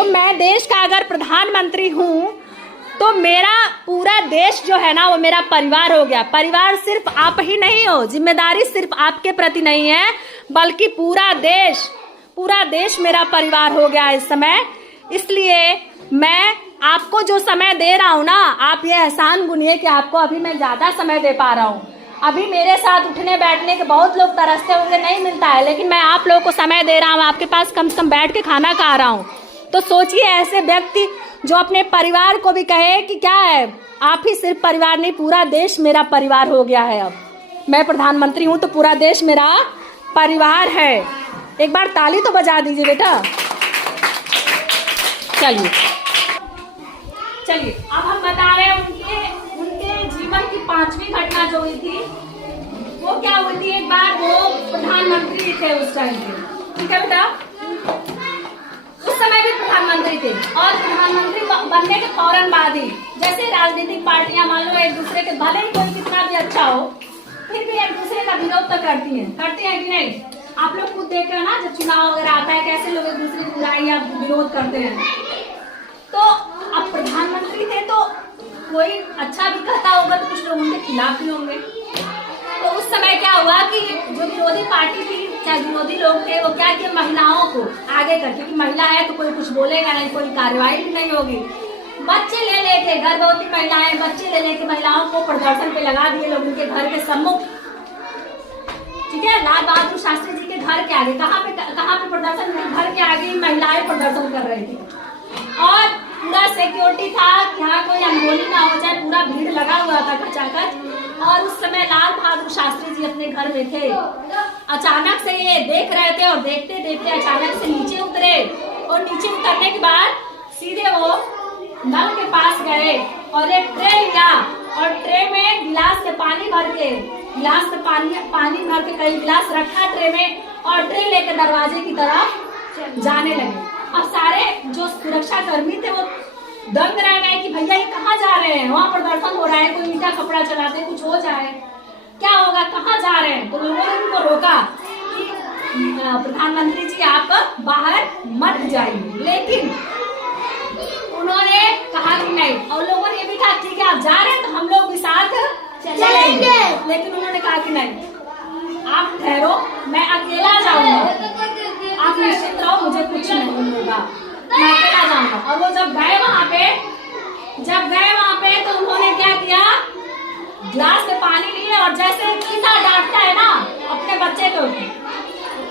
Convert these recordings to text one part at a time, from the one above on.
तो मैं देश का अगर प्रधानमंत्री हूँ तो मेरा पूरा देश जो है ना वो मेरा परिवार हो गया। परिवार सिर्फ आप ही नहीं हो, जिम्मेदारी सिर्फ आपके प्रति नहीं है बल्कि पूरा देश मेरा परिवार हो गया इस समय। इसलिए मैं आपको जो समय दे रहा हूँ ना, आप ये एहसान गुनिए कि आपको अभी मैं ज्यादा समय दे पा रहा हूँ। अभी मेरे साथ उठने बैठने के बहुत लोग तरसते होंगे, नहीं मिलता है, लेकिन मैं आप लोगों को समय दे रहा हूँ, आपके पास कम से कम बैठ के खाना खा रहा हूँ। तो सोचिए ऐसे व्यक्ति जो अपने परिवार को भी कहे कि क्या है, आप ही सिर्फ परिवार नहीं, पूरा देश मेरा परिवार हो गया है। अब मैं प्रधानमंत्री हूँ तो पूरा देश मेरा परिवार है। एक बार ताली तो बजा दीजिए बेटा। चलिए अब हम बता रहे हैं उनके जीवन की 5वीं घटना जो हुई थी वो क्या हुई थी। एक बार वो प्रधानमंत्री थे उस टाइम पे, ठीक है बेटा, उस समय भी प्रधानमंत्री थे। और प्रधानमंत्री बनने के फौरन बाद ही जैसे राजनीतिक पार्टियां मान लो एक दूसरे के, भले ही कोई कितना भी अच्छा हो फिर भी एक दूसरे का विरोध तो करती हैं कि नहीं। आप लोग खुद देख रहे हो ना, जब चुनाव वगैरह आता है कैसे लोग एक दूसरे की बुराई या विरोध करते हैं। तो अब प्रधानमंत्री थे तो कोई अच्छा भी कहता होगा तो कुछ लोग उनके खिलाफ भी होंगे। तो उस समय क्या हुआ कि जो विरोधी पार्टी थी, चाहे विरोधी लोग थे, वो क्या किए, महिलाओं को आगे करके कि महिला है तो कोई कुछ बोलेगा नहीं, कोई कार्रवाई भी नहीं होगी। बच्चे ले लेके, गर्भवती महिलाएं बच्चे ले लेके महिलाओं को प्रदर्शन पे लगा दिए लोग उनके घर के सम्मुख, ठीक है। लाल बहादुर शास्त्री जी के घर के आगे, कहाँ पे प्रदर्शन, घर के आगे महिलाएं प्रदर्शन कर रही थी। और पूरा सिक्योरिटी था कि यहाँ कोई अनहोनी ना हो जाए, पूरा भीड़ लगा हुआ था खचाखच। और उस समय लाल बहादुर शास्त्री जी अपने घर में थे। अचानक से ये देख रहे थे और देखते देखते अचानक से नीचे उतरे। और नीचे उतरने के बाद सीधे वो नल के पास गए और एक ट्रे लिया और ट्रे में गिलास से पानी भर के, पानी भर के कई गिलास रखा ट्रे में और ट्रे लेकर दरवाजे की तरफ जाने लगे। अब सारे जो सुरक्षा कर्मी थे वो दंग रह गए कि भैया ये कहाँ जा रहे हैं, वहाँ प्रदर्शन हो रहा है, कोई ईटा कपड़ा चलाते कुछ हो जाए, क्या होगा, कहाँ जा रहे हैं। तो लोगों ने उनको रोका कि प्रधानमंत्री जी आप बाहर मत जाइए, लेकिन उन्होंने कहा कि नहीं। और लोगों ने भी कहा ठीक है आप जा रहे हैं तो हम लोग भी साथ चलेंगे, लेकिन उन्होंने कहा कि नहीं आप ठहरो, मैं अकेला जाऊंगा, आप निश्चित रहो, मुझे कुछ नहीं होगा, मैं अकेला जाऊंगा। और वो जब गए वहां पे तो उन्होंने क्या किया, गिलास से पानी लिए और जैसे पिता डांटता है ना अपने बच्चे को,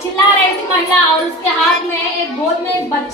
चिल्ला रही थी महिला और उसके हाथ में एक गोद में एक बच्चा